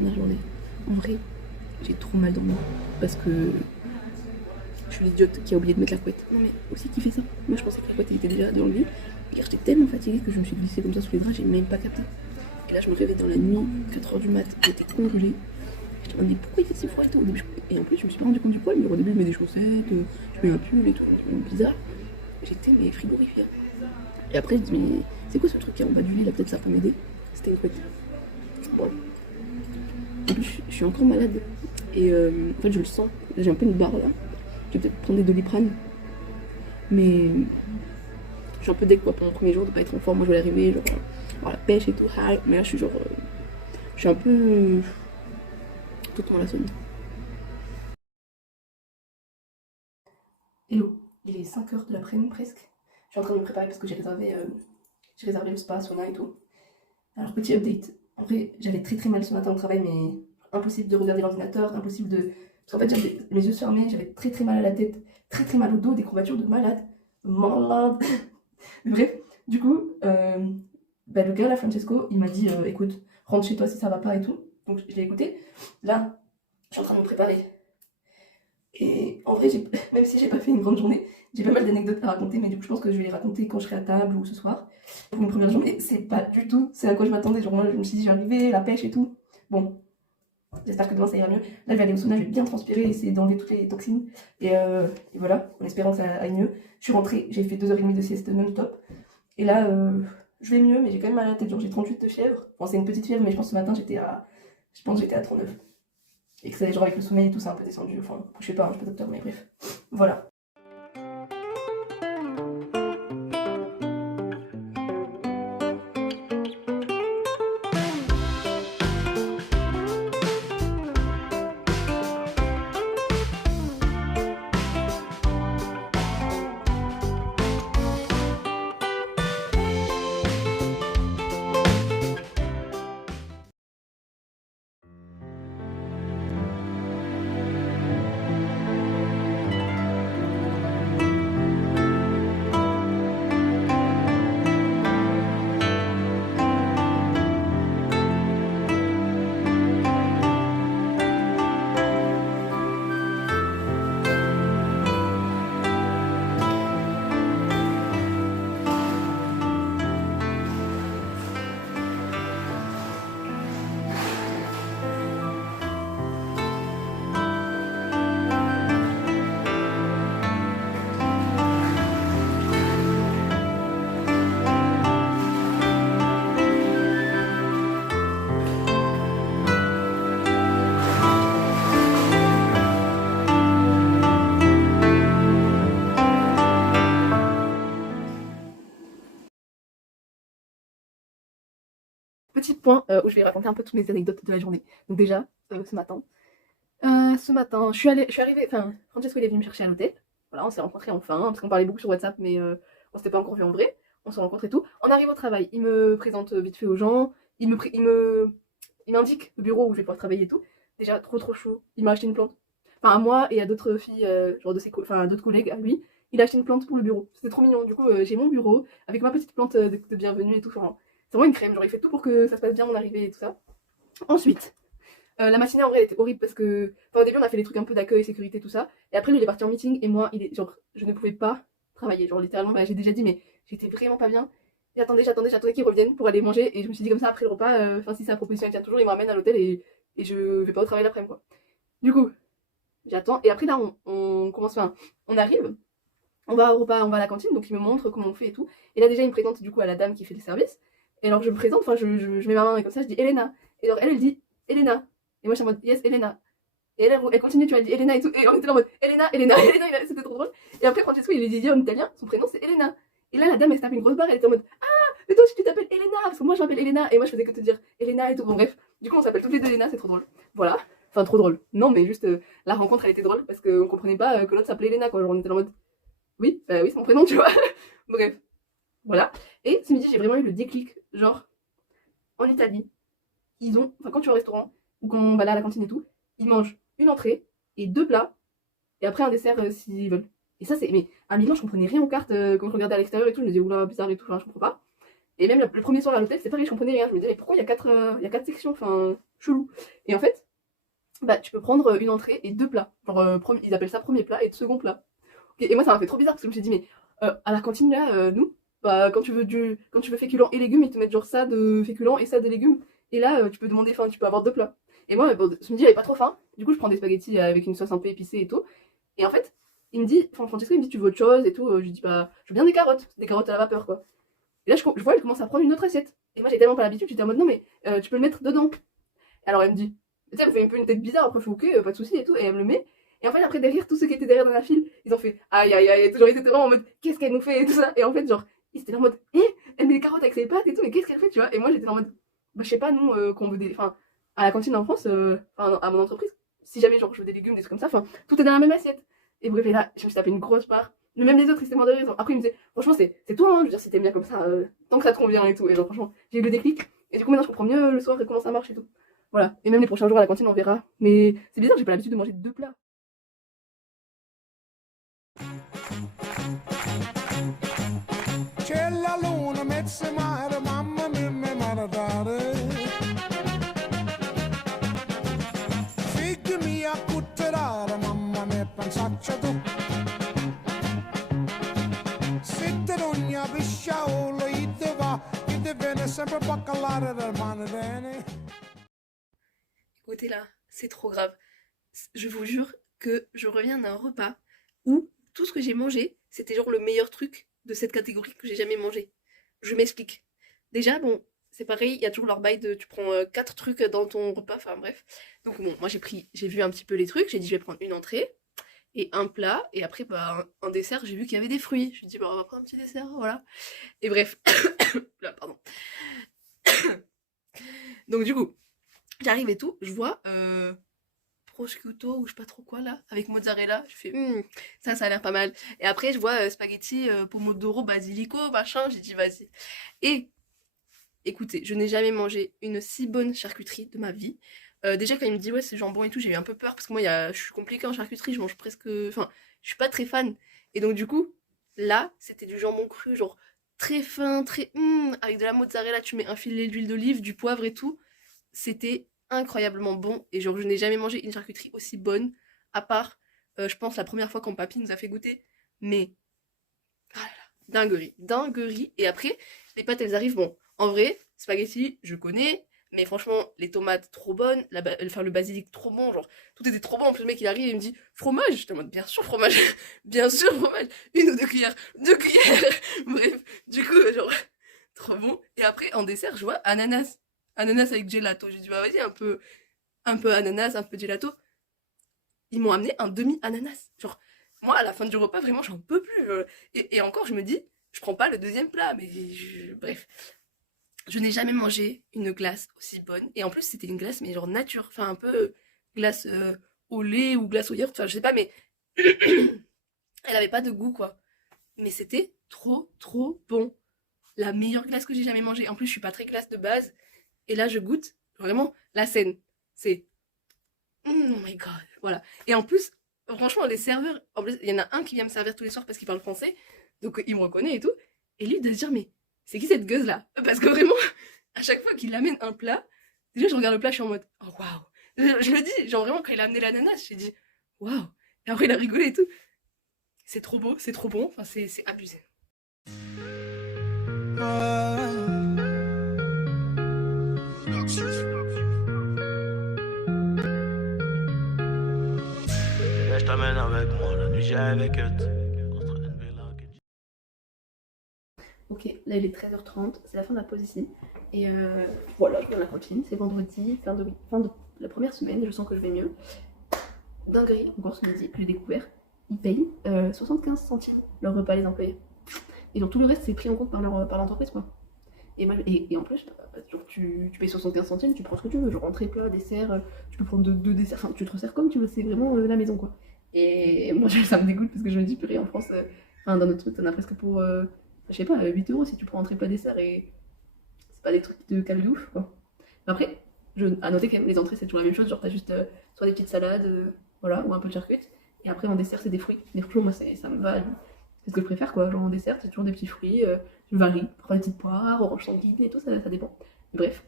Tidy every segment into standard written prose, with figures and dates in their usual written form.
première journée. En vrai, j'ai trop mal dormi. Parce que je suis l'idiote qui a oublié de mettre la couette. Non mais aussi qui fait ça. Moi je pensais que la couette elle était déjà dans le lit. Et car j'étais tellement fatiguée que je me suis glissée comme ça sous les draps, j'ai même pas capté. Et là je me réveille dans la nuit, 4h du mat, j'étais congelée. Je me dis pourquoi il fait si froid et tout. Et en plus je me suis pas rendu compte du poil, mais au début je mets des chaussettes, je mets un pull et tout, bizarre. J'étais mais frigorifiée. Et après je dis mais c'est quoi ce truc qui est en bas du lit là, peut-être ça peut m'aider. C'était une couette. Bon. En plus je suis encore malade. Et en fait je le sens, j'ai un peu une barre là. Je vais peut-être prendre des Doliprane. Mais je suis un peu deg quoi pour mon premier jour de pas être en forme. Moi je vais arriver, genre avoir la pêche et tout. Mais là je suis genre. Je suis un peu. Tout le temps à la sonne. Hello, il est 5h de l'après-midi presque. Je suis en train de me préparer parce que j'ai réservé le spa, sauna et tout. Alors petit update. En vrai, j'avais très très mal ce matin au travail, mais impossible de regarder l'ordinateur, impossible de. Parce qu'en fait, j'avais les yeux fermés, j'avais très très mal à la tête, très très mal au dos, des courbatures de malade. Malade. Bref, du coup, bah, le gars là, Francesco, il m'a dit écoute, rentre chez toi si ça va pas et tout. Donc je l'ai écouté. Là, je suis en train de me préparer. Et en vrai, même si j'ai pas fait une grande journée, j'ai pas mal d'anecdotes à raconter, mais du coup, je pense que je vais les raconter quand je serai à table ou ce soir. Pour une première journée, c'est pas du tout ce à quoi je m'attendais. Genre, moi, je me suis dit, je vais arriver, la pêche et tout. Bon, j'espère que demain ça ira mieux. Là, je vais aller au sauna, je vais bien transpirer, essayer d'enlever toutes les toxines. Et voilà, en espérant que ça aille mieux. Je suis rentrée, j'ai fait 2h30 de sieste non-stop. Et là, je vais mieux, mais j'ai quand même mal à la tête. Genre, j'ai 38 de fièvre. Bon, c'est une petite fièvre, mais je pense que ce matin, je pense que j'étais à 39. Et que ça, genre avec le sommeil et tout, c'est un peu descendu. Enfin, je sais pas, je suis pas docteur, mais bref. Voilà. Petit point où je vais raconter un peu toutes mes anecdotes de la journée. Donc déjà, je suis arrivée, enfin, Francesco il est venu me chercher à l'hôtel. Voilà, on s'est rencontrés enfin, parce qu'on parlait beaucoup sur WhatsApp, mais on s'était pas encore vu en vrai. On s'est rencontrés et tout. On arrive au travail, il me présente vite fait aux gens, il m'indique le bureau où je vais pouvoir travailler et tout. Déjà, trop trop chaud. Il m'a acheté une plante. Enfin, à moi et à d'autres filles, genre enfin, à d'autres collègues à lui, il a acheté une plante pour le bureau. C'était trop mignon. Du coup, j'ai mon bureau avec ma petite plante de bienvenue et tout. Enfin, c'est vraiment une crème. Genre, il fait tout pour que ça se passe bien mon arrivée et tout ça. Ensuite, la matinée en vrai elle était horrible parce que. Enfin, au début, on a fait des trucs un peu d'accueil, sécurité, tout ça. Et après, lui, il est parti en meeting et moi, genre, je ne pouvais pas travailler. Genre, littéralement, bah, j'ai déjà dit, mais j'étais vraiment pas bien. J'attendais qu'ils reviennent pour aller manger. Et je me suis dit, comme ça, après le repas, enfin, si sa proposition elle tient toujours, il me ramène à l'hôtel et je vais pas au travail l'après-midi, quoi. Du coup, j'attends. Et après, là, on commence, enfin, on arrive. On va au repas, on va à la cantine, donc il me montre comment on fait et tout. Et là, déjà, il me présente du coup à la dame qui fait le service. Et alors, je me présente, enfin, je mets ma main et comme ça, je dis Elena. Et alors, elle dit Elena. Et moi, je suis en mode Yes, Elena. Et elle continue, tu vois, elle dit Elena et tout. Et on était là en mode Elena, Elena, Elena, Elena. C'était trop drôle. Et après, Francesco, il est dit en italien, son prénom c'est Elena. Et là, la dame, elle se tape une grosse barre, elle était en mode Ah, mais toi aussi, tu t'appelles Elena. Parce que moi, je m'appelle Elena. Et moi, je faisais que te dire Elena et tout. Bon, bref. Du coup, on s'appelle toutes les deux Elena, c'est trop drôle. Voilà. Enfin, trop drôle. Non, mais juste, la rencontre, elle était drôle parce qu'on comprenait pas que l'autre s'appelait Elena, quoi. Genre, on était en mode Oui, bah oui, c'est mon prénom, tu vois. Bref. Voilà. Et ce midi, j'ai vraiment eu le déclic. Genre, en Italie, enfin, quand tu vas au restaurant, ou quand on va là à la cantine et tout, ils mangent une entrée et deux plats, et après un dessert s'ils veulent. Et ça, c'est. Mais à Milan, je comprenais rien aux cartes quand je regardais à l'extérieur et tout. Je me disais, oula, bizarre et tout, enfin, je comprends pas. Et même le premier soir à l'hôtel, c'est pareil, je comprenais rien. Je me disais, mais pourquoi il y a quatre sections, enfin, chelou. Et en fait, bah, tu peux prendre une entrée et deux plats. Genre, ils appellent ça premier plat et second plat. Et moi, ça m'a fait trop bizarre parce que je me suis dit, mais à la cantine, là, nous, bah, quand tu veux féculents et légumes, ils te mettent genre ça de féculents et ça de légumes. Et là, tu peux demander, enfin, tu peux avoir deux plats. Et moi, bon, ce midi, j'avais pas trop faim. Du coup, je prends des spaghettis avec une sauce un peu épicée et tout. Et en fait, il me dit, enfin, Francesco, il me dit, tu veux autre chose et tout. Je lui dis, bah, je veux bien des carottes à la vapeur, quoi. Et là, je vois, elle commence à prendre une autre assiette. Et moi, j'ai tellement pas l'habitude, j'étais en mode, non, mais tu peux le mettre dedans. Alors, elle me dit, tu sais, elle me fait un peu une tête bizarre, après, je fais, ok, pas de soucis et tout. Et elle me le met. Et en fait, après, derrière, tous ceux qui étaient derrière dans la file, ils ont fait aïe aïe aïe. Toujours, ils étaient vraiment en mode qu'est-ce qu'elle nous fait et tout ça. Et en fait, genre, ils étaient là en mode elle met des carottes avec ses pâtes et tout, mais qu'est-ce qu'elle fait, tu vois. Et moi, j'étais en mode bah, je sais pas, nous, qu'on veut des. Enfin, à la cantine en France, enfin, à mon entreprise, si jamais, genre, je veux des légumes, des trucs comme ça, enfin, tout est dans la même assiette. Et bref, et là, je me suis tapé une grosse part. Mais même les autres, ils étaient morts de rire. Après, ils me disaient franchement, c'est toi, hein, je veux dire, si t'aimes bien comme ça, tant que ça te convient et tout. Et genre, franchement, j'ai eu le déclic. Et du coup, maintenant, je comprends mieux le soir et comment ça marche et tout. Voilà. Et même les prochains jours à la cantine, on verra. Mais c'est bizarre, j'ai pas l'habitude de manger deux plats. C'è la luna, mezza mare, mamma mia, mi maradare. Figli mia, cutterare, mamma mia, pensaccia tu. Sitte d'ogna pisciaolo, chi te viene sempre baccalare del mane bene. Écoutez là, c'est trop grave. Je vous jure que je reviens d'un repas où tout ce que j'ai mangé, c'était genre le meilleur truc de cette catégorie que j'ai jamais mangé. Je m'explique. Déjà, bon, c'est pareil, il y a toujours leur bail de tu prends 4 trucs dans ton repas, enfin bref. Donc bon, moi j'ai vu un petit peu les trucs, j'ai dit je vais prendre une entrée et un plat, et après bah un dessert, j'ai vu qu'il y avait des fruits. Je me dis bah on va prendre un petit dessert, voilà. Et bref, là, pardon. Donc du coup, j'arrive et tout, je vois prosciutto ou je sais pas trop quoi là, avec mozzarella. Je fais ça, ça a l'air pas mal. Et après, je vois spaghetti, pomodoro, basilico, machin. J'ai dit vas-y. Et écoutez, je n'ai jamais mangé une si bonne charcuterie de ma vie. Déjà, quand il me dit ouais, c'est jambon et tout, j'ai eu un peu peur parce que moi, je suis compliquée en charcuterie, je mange presque. Enfin, je suis pas très fan. Et donc, du coup, là, c'était du jambon cru, genre très fin, très. Avec de la mozzarella, tu mets un filet d'huile d'olive, du poivre et tout. C'était incroyablement bon. Et genre, je n'ai jamais mangé une charcuterie aussi bonne, à part, je pense, la première fois quand papy nous a fait goûter. Mais, ah là là, dinguerie, dinguerie. Et après, les pâtes, elles arrivent. Bon, en vrai, spaghetti, je connais. Mais franchement, les tomates trop bonnes, enfin le basilic trop bon, genre tout était trop bon. En plus, le mec il arrive et il me dit fromage. Je te demande bien sûr fromage, bien sûr fromage, une ou deux cuillères. Bref, du coup, genre trop bon. Et après, en dessert, je vois ananas. Ananas avec gelato. J'ai dit, bah vas-y, un peu ananas, un peu gelato. Ils m'ont amené un demi-ananas. Genre, moi, à la fin du repas, vraiment, j'en peux plus. Et encore, je me dis, je prends pas le deuxième plat. Mais bref, je n'ai jamais mangé une glace aussi bonne. Et en plus, c'était une glace, mais genre nature. Enfin, un peu glace au lait ou glace au yaourt. Enfin, je sais pas, mais elle avait pas de goût, quoi. Mais c'était trop, trop bon. La meilleure glace que j'ai jamais mangée. En plus, je suis pas très glace de base. Et là, je goûte vraiment la scène. C'est oh my god, voilà. Et en plus, franchement, les serveurs, en plus, il y en a un qui vient me servir tous les soirs parce qu'il parle français, donc il me reconnaît et tout. Et lui, il doit se dire, mais c'est qui cette gueuse là? Parce que vraiment, à chaque fois qu'il amène un plat, déjà, je regarde le plat, je suis en mode, oh waouh. Je me dis, genre vraiment, quand il a amené l'ananas, j'ai dit, waouh. Et après, il a rigolé et tout. C'est trop beau, c'est trop bon, enfin, c'est abusé. Je t'amène avec moi, la nuit j'ai avec eux. Ok, là il est 13h30, c'est la fin de la pause ici. Et voilà, je vais à la cantine, c'est vendredi, fin de la première semaine, je sens que je vais mieux. Dinguerie, encore ce midi, j'ai découvert, ils payent 75 centimes leur repas les employés. Et donc tout le reste c'est pris en compte par l'entreprise quoi. Et en plus, genre, tu payes 75 centimes, tu prends ce que tu veux, genre entrée plat, dessert, tu peux prendre deux desserts, enfin tu te resserres comme tu veux, c'est vraiment la maison quoi. Et moi ça me dégoûte parce que je me dis purée en France, enfin dans notre truc t'en as presque pour, je sais pas, 8 euros si tu prends entrée plat dessert et c'est pas des trucs qui te calent de ouf quoi. Après, à noter quand même, les entrées c'est toujours la même chose, genre t'as juste soit des petites salades, voilà, ou un peu de charcuterie, et après en dessert c'est des fruits. Mais franchement moi ça me va, c'est ce que je préfère quoi. Genre en dessert, c'est toujours des petits fruits, je varie. Parfois des petites poires, orange sanguine et tout, ça dépend. Mais bref,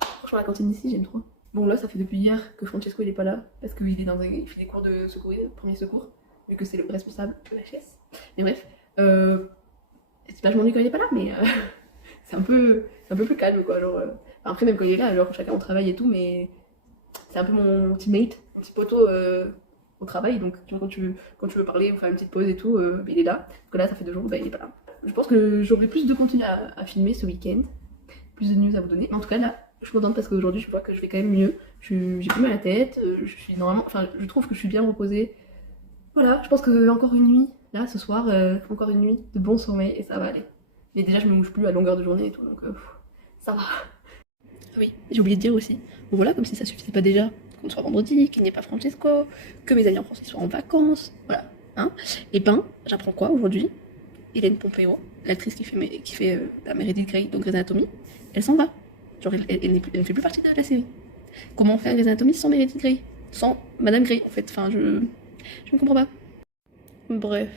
franchement, la cantine ici, j'aime trop. Bon, là, ça fait depuis hier que Francesco il est pas là parce qu'il est il fait des cours de secourisme, premier secours, vu que c'est le responsable de la chaise. Mais bref, c'est pas je m'ennuie quand il est pas là, mais c'est un peu plus calme quoi. Genre, après, même quand il est là, genre chacun on travaille et tout, mais c'est un peu mon teammate, mon petit poteau au travail. Donc, tu vois, quand tu veux parler ou faire une petite pause et tout, il est là. Parce que là, ça fait 2 jours, il est pas là. Je pense que j'aurai plus de contenu à filmer ce week-end, plus de news à vous donner. Mais en tout cas, là, je suis contente parce qu'aujourd'hui, je vois que je vais quand même mieux. J'ai plus mal à la tête, je suis normalement. Enfin, je trouve que je suis bien reposée. Voilà, je pense que encore une nuit, là, ce soir, encore une nuit de bon sommeil et ça va aller. Mais déjà, je me mouche plus à longueur de journée et tout, donc ça va. Ah oui, j'ai oublié de dire aussi. Bon voilà, comme si ça suffisait pas déjà qu'on soit vendredi, qu'il n'y ait pas Francesco, que mes amis en France soient en vacances, voilà. Hein. Et ben, j'apprends quoi aujourd'hui? Hélène Pompeo, l'actrice qui fait la Meredith Grey dans Grey's Anatomy, elle s'en va. Genre, elle ne fait plus partie de la série. Comment faire Grey's Anatomy sans Meredith Grey? Sans Madame Grey, en fait. Enfin, je ne comprends pas. Bref.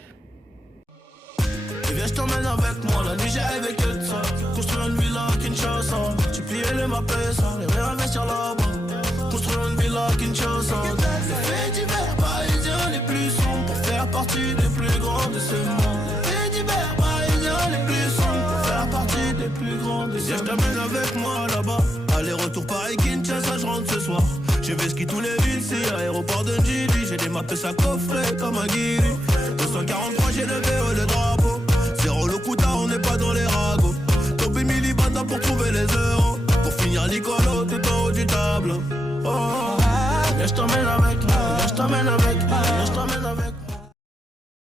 Et viens, je t'emmène avec moi, la nuit j'ai avec que de ça. Construire une villa à Kinshasa. Tu plies les mappes, ça, les réinvestir là-bas. Construire une villa à Kinshasa. Les faits divers parisiens les plus sombres pour faire partie des plus grands de ce monde. Les faits divers parisiens les plus sombres pour faire partie des plus grands de ce monde. Viens, je t'emmène avec moi là-bas. Aller-retour Paris-Kinshasa, je rentre ce soir. J'ai fait ski tous les villes, c'est aéroport de Njili. J'ai des mappes à coffret comme un guiri. 243, j'ai le VO, le drap.